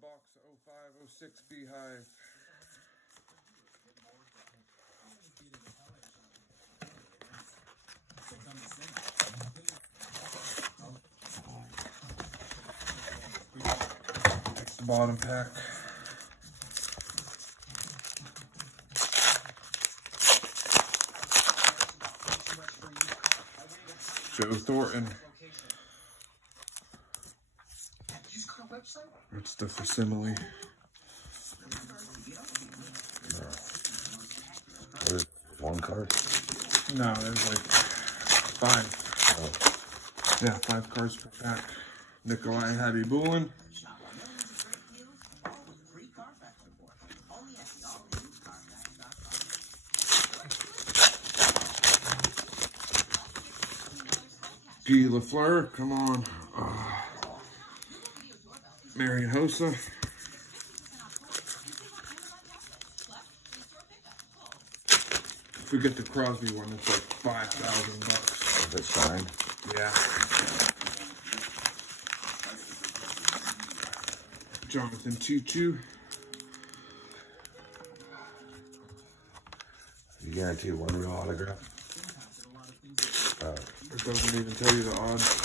Box 0506 Beehive. That's the bottom pack. Joe Thornton. That's the facsimile. What is it, one card? No, there's like 5. Oh. Yeah, 5 cards per pack. Nikolai Habibulin. Guy Lafleur, come on. Marion Hossa. If we get the Crosby one, it's like $5,000. Is it signed? Yeah. Jonathan Choo. You guarantee one real autograph? It doesn't even tell you the odds.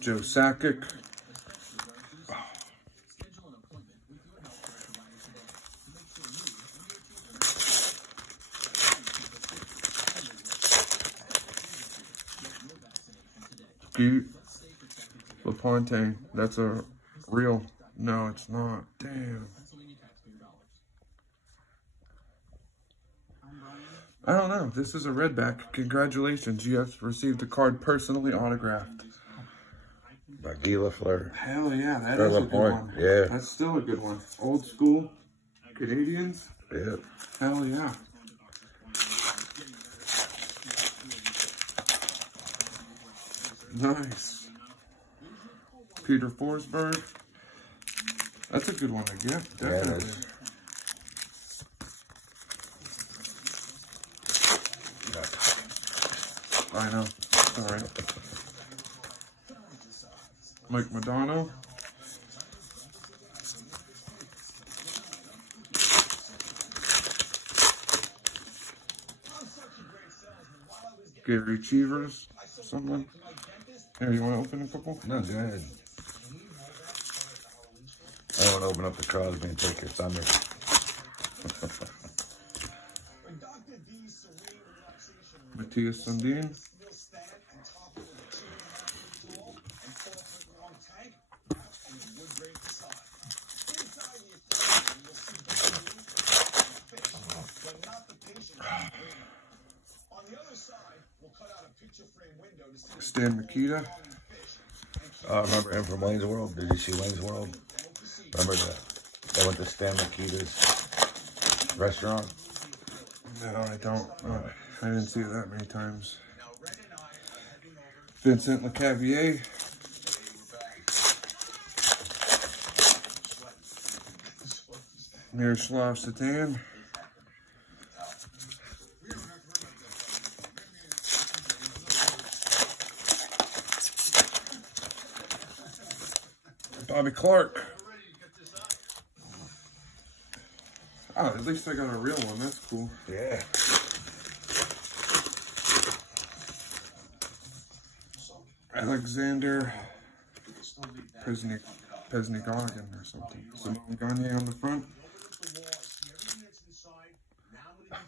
Joe Sakic. Guy LaPontaine. That's a real. No, it's not. Damn. I don't know. This is a redback. Congratulations. You have received a card personally autographed. By Guy Lafleur. Hell yeah, that is a good one. Yeah. That's still a good one. Old school Canadians. Yeah. Hell yeah. Nice. Peter Forsberg. That's a good one to get. Definitely. Yeah, I know. Sorry. Mike Modano. Gary Cheevers. Someone. Here, you want to open a couple? No, go ahead. I don't want to open up the Crosby and take your thunder. Matthias Sundin. Stan Mikita. Remember him from Wayne's World? Did you see Wayne's World? Remember that? They went to Stan Mikita's restaurant? No, I don't. I didn't see it that many times. Vincent LeCavier. Miroslav Satan. Bobby Clark. Oh, at least I got a real one. That's cool. Yeah. Alexander Pesnigogan or something. Simone Gagne on the front.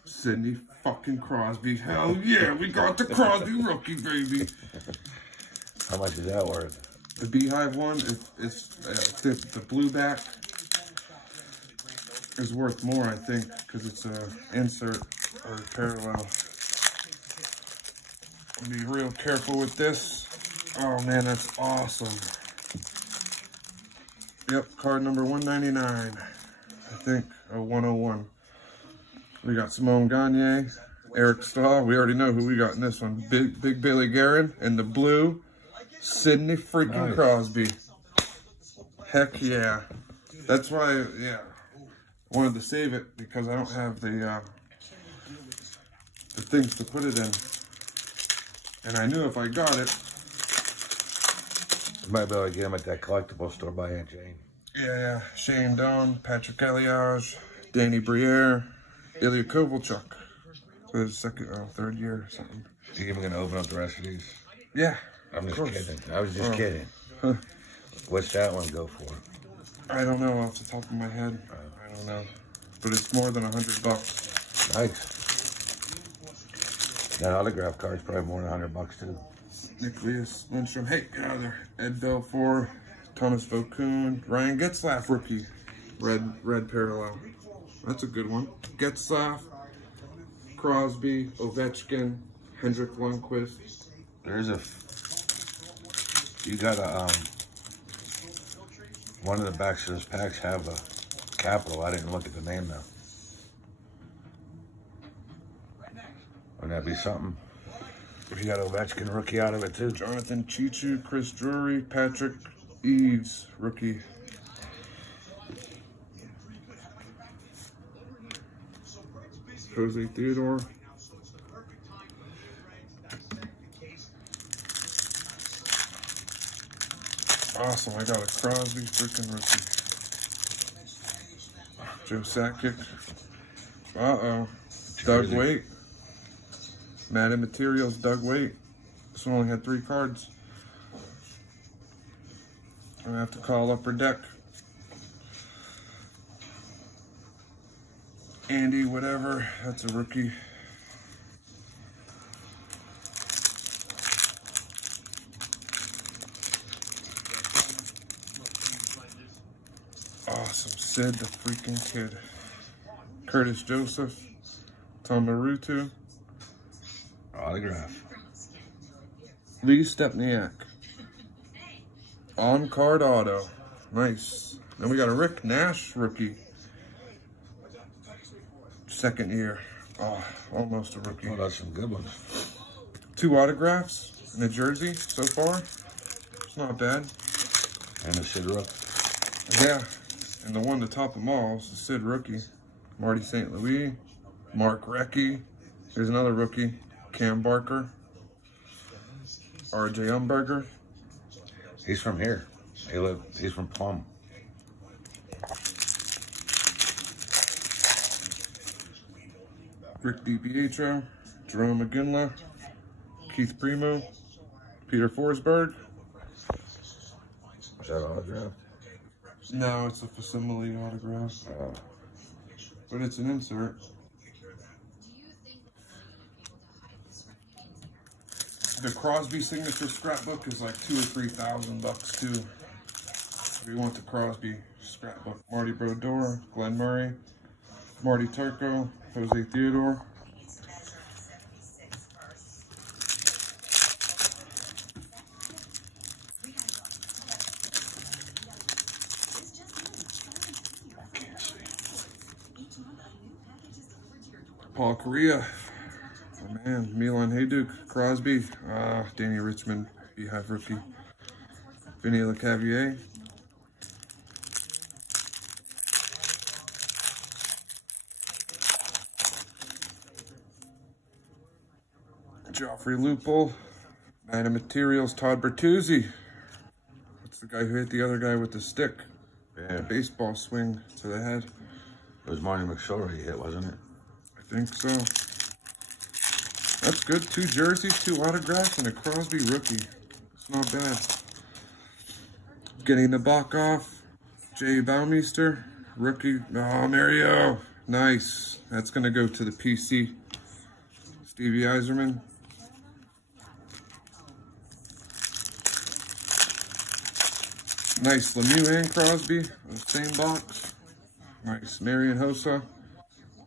Sidney fucking Crosby. Hell yeah, we got the Crosby rookie, baby. How much is that worth? The Beehive one, the blue back is worth more, I think, because it's a insert or parallel. Be real careful with this. Oh man, that's awesome. Yep, card number 199, I think, or 101. We got Simone Gagne, Eric Stahl. We already know who we got in this one. Big Billy Guerin, and the blue, Sidney freaking Crosby. Heck yeah. That's why, yeah, I wanted to save it because I don't have the things to put it in. And I knew if I got it, You might be able to get them at that collectible store by Aunt Jane. Yeah. Shane Doan, Patrick Eliage, Danny Briere, Ilya Kovalchuk. For his third year or something. You even gonna open up the rest of these? Yeah. I'm just kidding. I was just kidding. What's that one go for? I don't know off the top of my head. I don't know. But it's more than $100. Nice. That autograph card's probably more than $100 too. Nicholas Lindstrom. Hey, get out of there. Ed Belfour, Thomas Vokoun, Ryan Getzlaff, rookie. Red parallel. That's a good one. Getzlaff, Crosby, Ovechkin, Hendrik Lundqvist. There's you got a, one of the backs of those packs have a capital. I didn't look at the name though. Wouldn't that be something? If you got Ovechkin rookie out of it too. Jonathan Chichu, Chris Drury, Patrick Eves, rookie. Jose Theodore. Awesome, I got a Crosby freaking rookie. Joe Sakic. Uh-oh. Doug Waite. Madden Materials, Doug Waite. This one only had 3 cards. I'm gonna have to call Upper Deck. Andy, whatever, that's a rookie. Awesome, Sid the freaking kid. Curtis Joseph, Tom Marutu. Autograph. Lee Stepniak. On card auto. Nice. Then we got a Rick Nash rookie. Second year. Oh, almost a rookie. Oh, that's some good ones. 2 autographs and a jersey so far. It's not bad. And a Sid Rook. Yeah. And the one to top them all is the Sid rookie. Marty St. Louis. Mark Recchi. Here's another rookie. Cam Barker. RJ Umberger. He's from here. He's from Plum. Rick DiPietro, Jerome McGinley, Keith Primo, Peter Forsberg. Is that autograph? No, it's a facsimile autograph. But it's an insert. The Crosby signature scrapbook is like $2,000 or $3,000 too. We want the Crosby scrapbook. Marty Brodeur, Glenn Murray, Marty Turco, Jose Theodore. Paul Correa. Oh man, Milan Hajduk, Crosby, Danny Richmond, Hive rookie. Vinny LeCavier. Joffrey Lupul, Madden Materials, Todd Bertuzzi. That's the guy who hit the other guy with the stick. Yeah. The baseball swing to the head. It was Marty McSorley he hit, wasn't it? I think so. That's good. 2 jerseys, 2 autographs, and a Crosby rookie. It's not bad. Getting the Bach off. Jay Baumeister, rookie. Oh, Mario. Nice. That's going to go to the PC. Stevie Yzerman. Nice Lemieux and Crosby. The same box. Nice Marian Hossa.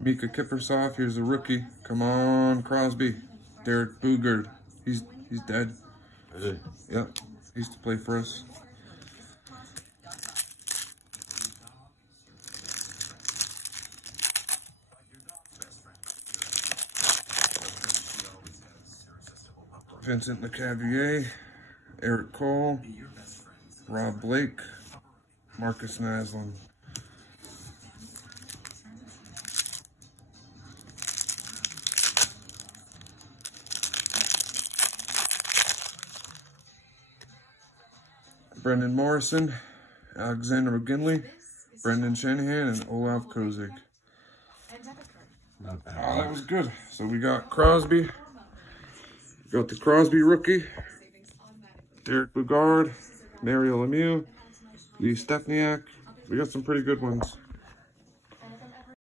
Mika Kiprusoff. Here's a rookie. Come on, Crosby. Derek Boogaard. He's dead. Is it? Yep. He used to play for us. Vincent LeCavier, Eric Cole, Rob Blake, Marcus Naslund. Brendan Morrison, Alexander McGinley, Brendan Shanahan, and Olaf Kozig. Not bad. Oh, that was good. So we got Crosby. Got the Crosby rookie. Derek Bugard, Mario Lemieux, Lee Stepniak. We got some pretty good ones.